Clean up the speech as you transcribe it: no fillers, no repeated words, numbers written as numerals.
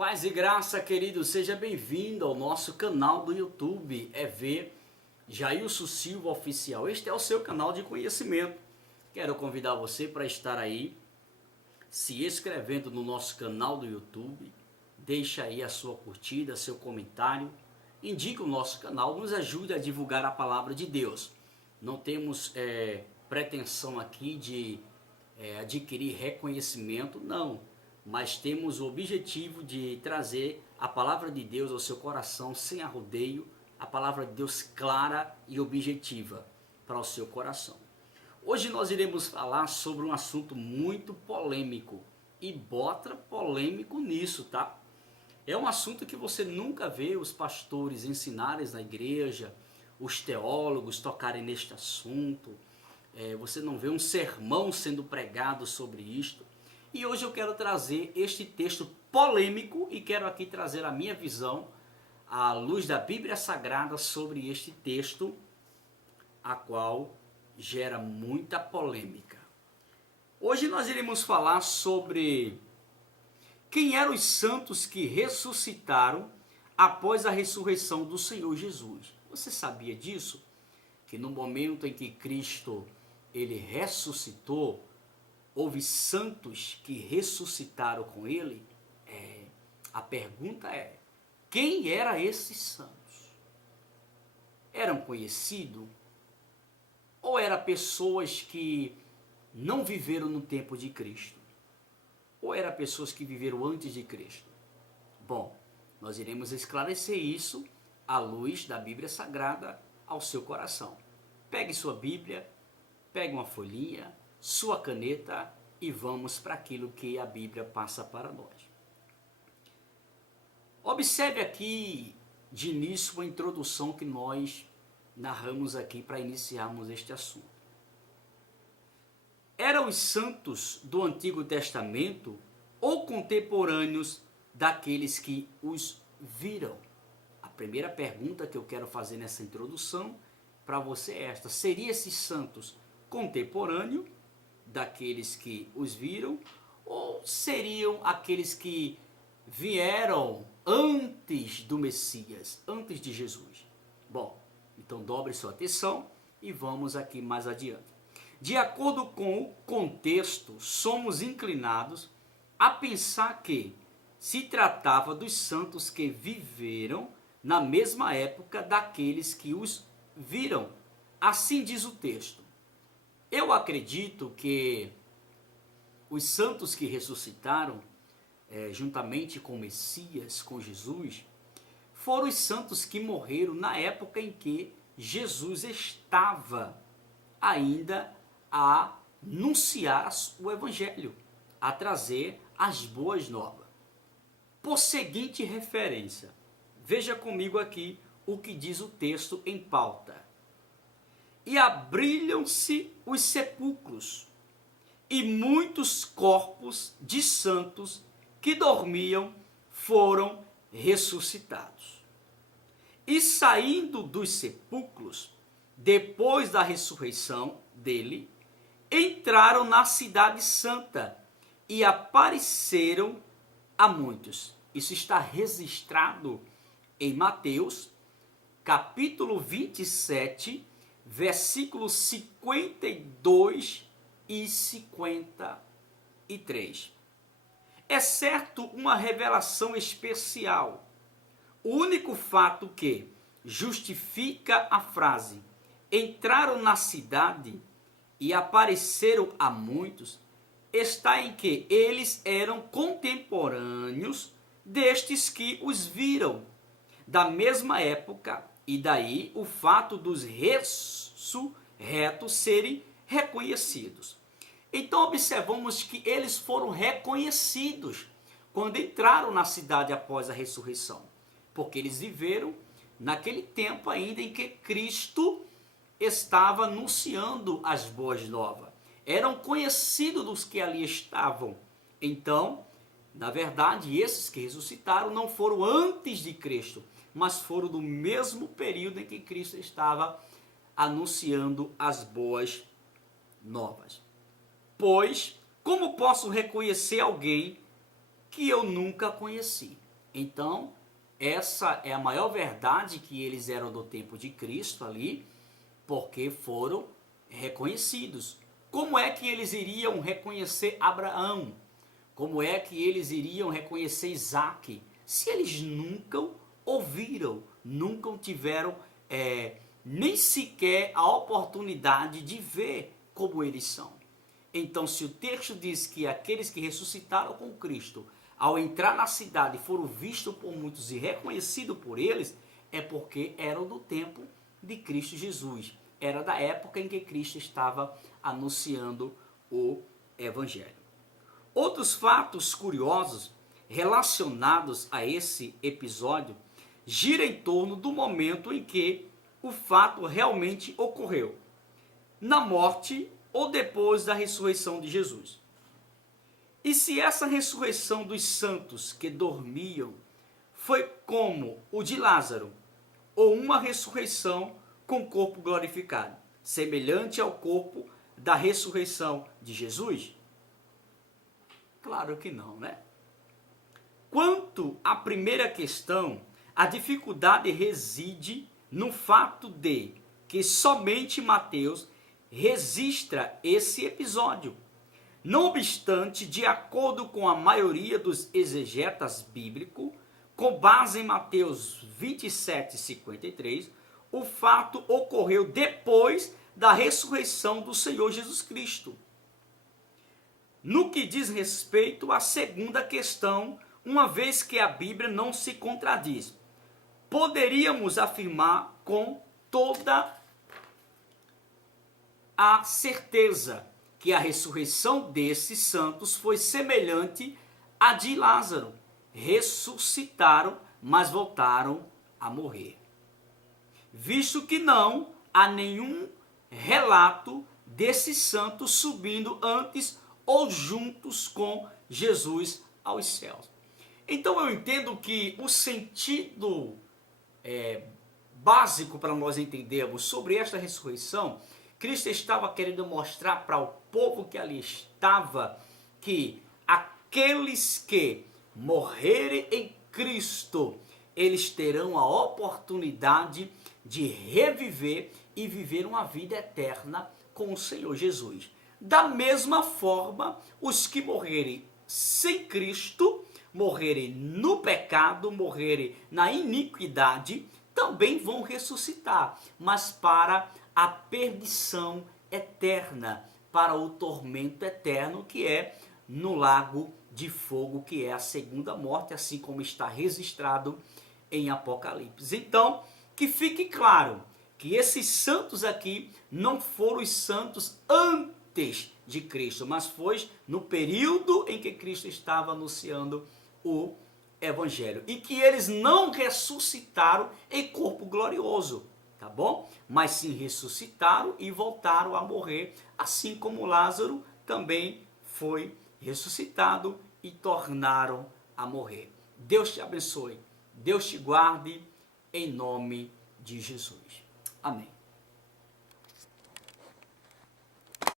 Paz e graça, querido, seja bem-vindo ao nosso canal do YouTube, EV Jailson Silva Oficial. Este é o seu canal de conhecimento. Quero convidar você para estar aí, se inscrevendo no nosso canal do YouTube. Deixa aí a sua curtida, seu comentário. Indique o nosso canal, nos ajude a divulgar a palavra de Deus. Não temos pretensão aqui de adquirir reconhecimento, não. Mas temos o objetivo de trazer a palavra de Deus ao seu coração sem arrodeio, a palavra de Deus clara e objetiva para o seu coração. Hoje nós iremos falar sobre um assunto muito polêmico, e bota polêmico nisso, tá? É um assunto que você nunca vê os pastores ensinarem na igreja, os teólogos tocarem neste assunto, você não vê um sermão sendo pregado sobre isto. E hoje eu quero trazer este texto polêmico e quero aqui trazer a minha visão, à luz da Bíblia Sagrada, sobre este texto, a qual gera muita polêmica. Hoje nós iremos falar sobre quem eram os santos que ressuscitaram após a ressurreição do Senhor Jesus. Você sabia disso? Que no momento em que Cristo ele ressuscitou, houve santos que ressuscitaram com ele? A pergunta é, quem eram esses santos? Eram conhecidos? Ou eram pessoas que não viveram no tempo de Cristo? Ou eram pessoas que viveram antes de Cristo? Bom, nós iremos esclarecer isso à luz da Bíblia Sagrada ao seu coração. Pegue sua Bíblia, pegue uma folhinha, sua caneta e vamos para aquilo que a Bíblia passa para nós. Observe aqui de início a introdução que nós narramos aqui para iniciarmos este assunto. Eram os santos do Antigo Testamento ou contemporâneos daqueles que os viram? A primeira pergunta que eu quero fazer nessa introdução para você é esta: seriam esses santos contemporâneos daqueles que os viram, ou seriam aqueles que vieram antes do Messias, antes de Jesus? Bom, então dobre sua atenção e vamos aqui mais adiante. De acordo com o contexto, somos inclinados a pensar que se tratava dos santos que viveram na mesma época daqueles que os viram. Assim diz o texto. Eu acredito que os santos que ressuscitaram, juntamente com o Messias, com Jesus, foram os santos que morreram na época em que Jesus estava ainda a anunciar o Evangelho, a trazer as boas novas. Por seguinte referência, veja comigo aqui o que diz o texto em pauta. E abriram-se os sepulcros, e muitos corpos de santos que dormiam foram ressuscitados. E saindo dos sepulcros, depois da ressurreição dele, entraram na cidade santa e apareceram a muitos. Isso está registrado em Mateus, capítulo 27, versículos 52 e 53. É certo uma revelação especial. O único fato que justifica a frase entraram na cidade e apareceram a muitos está em que eles eram contemporâneos destes que os viram da mesma época, e daí o fato dos ressurretos serem reconhecidos. Então observamos que eles foram reconhecidos quando entraram na cidade após a ressurreição, porque eles viveram naquele tempo ainda em que Cristo estava anunciando as boas novas. Eram conhecidos dos que ali estavam. Então, na verdade, esses que ressuscitaram não foram antes de Cristo, mas foram do mesmo período em que Cristo estava anunciando as boas novas. Pois, como posso reconhecer alguém que eu nunca conheci? Então, essa é a maior verdade, que eles eram do tempo de Cristo ali, porque foram reconhecidos. Como é que eles iriam reconhecer Abraão? Como é que eles iriam reconhecer Isaac? Se eles nunca ouviram, nunca tiveram nem sequer a oportunidade de ver como eles são. Então, se o texto diz que aqueles que ressuscitaram com Cristo, ao entrar na cidade, foram vistos por muitos e reconhecidos por eles, é porque eram do tempo de Cristo Jesus. Era da época em que Cristo estava anunciando o Evangelho. Outros fatos curiosos relacionados a esse episódio giram em torno do momento em que o fato realmente ocorreu, na morte ou depois da ressurreição de Jesus. E se essa ressurreição dos santos que dormiam foi como o de Lázaro, ou uma ressurreição com corpo glorificado, semelhante ao corpo da ressurreição de Jesus? Claro que não, né? Quanto à primeira questão, a dificuldade reside no fato de que somente Mateus registra esse episódio. Não obstante, de acordo com a maioria dos exegetas bíblicos, com base em Mateus 27:53, o fato ocorreu depois da ressurreição do Senhor Jesus Cristo. No que diz respeito à segunda questão, uma vez que a Bíblia não se contradiz, poderíamos afirmar com toda a certeza que a ressurreição desses santos foi semelhante à de Lázaro. Ressuscitaram, mas voltaram a morrer. Visto que não há nenhum relato desses santos subindo antes ou juntos com Jesus aos céus. Então eu entendo que o sentido básico para nós entendermos sobre esta ressurreição, Cristo estava querendo mostrar para o povo que ali estava que aqueles que morrerem em Cristo, eles terão a oportunidade de reviver e viver uma vida eterna com o Senhor Jesus. Da mesma forma, os que morrerem sem Cristo, morrerem no pecado, morrerem na iniquidade, também vão ressuscitar, mas para a perdição eterna, para o tormento eterno, que é no lago de fogo, que é a segunda morte, assim como está registrado em Apocalipse. Então, que fique claro que esses santos aqui não foram os santos antes de Cristo, mas foi no período em que Cristo estava anunciando o Evangelho, e que eles não ressuscitaram em corpo glorioso, tá bom? Mas sim ressuscitaram e voltaram a morrer, assim como Lázaro também foi ressuscitado e tornaram a morrer. Deus te abençoe, Deus te guarde, em nome de Jesus. Amém.